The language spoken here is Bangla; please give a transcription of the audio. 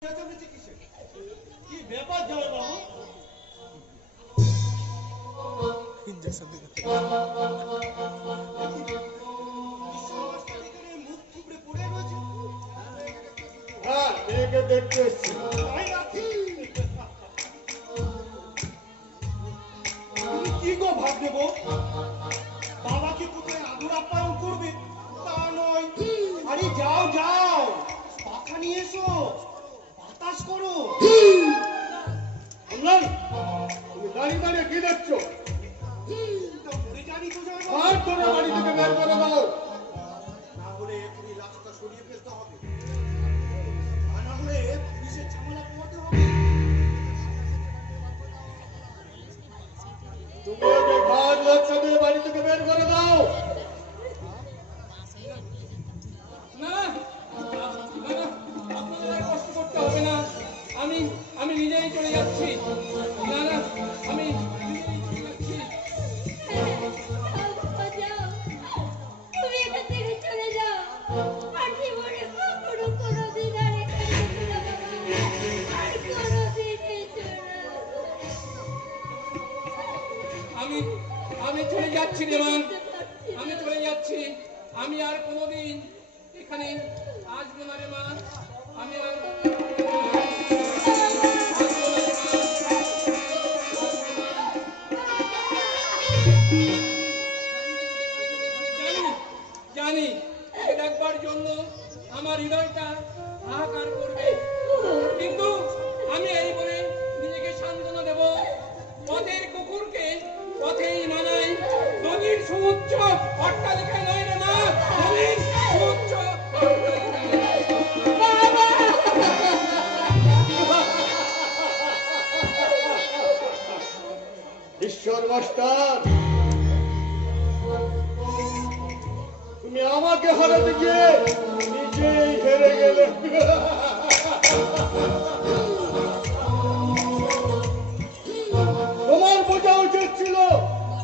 কি ব্যাপার যাবে বাবু? মুখ থুবড়ে পড়ে রয়েছে। হ্যাঁ, মেয়েকে দেখতে এসছি। তুমি কি গো ভাববে গো? বাবাকে কোথায় আদর আপ্যায়ন করবে তা নয়। আরে যাও যাও, পাখা নিয়ে এসো, বাতাস করো। আমলান, তুমি দাঁড়িয়ে দাঁড়িয়ে কি দেখছো? মরে জানি তো যাবে আর তোরা বাড়ি থেকে বের করে দাও। না হলে তুমি রাস্তা সরিয়ে ফেলতে হবে, তা না হলে পুলিশের ঝামেলা পোহাতে হবে। তুমি ওকে ঘাট লজ্জা দিয়ে বাড়ি থেকে বের করে দাও। না না, আপনাদের আর কষ্ট করতে হবে না। আমি আমি নিজেই চলে যাচ্ছি। না না, আমি নিজেই চলে যাচ্ছি। তুমি এখান থেকে চলে যাও। আর জীবনে কখনো কোনোদিন আর এখানে এসো না বাবা। আর কোনোদিন এসো না। আমি আমি চলে যাচ্ছি দেবান, আমি চলে যাচ্ছি। আমি আর কোনোদিন এখানে আসবো না রে মা। আমি আর জানি ওকে দেখবার জন্য আমার হৃদয়টা হাহাকার করবে, কিন্তু আমি এই বলে নিজেকে সান্ত্বনা দেব, পথের কুকুরকে পথেই মানাই। নদীর সমুচ্চ অট্টালিকায় নয় রে মা, নদীর সমুচ্চ অট্টালিকায়। ঈশ্বর মাস্টার, তুমি আমাকে হারাতে গিয়ে নিজেই হেরে গেলে।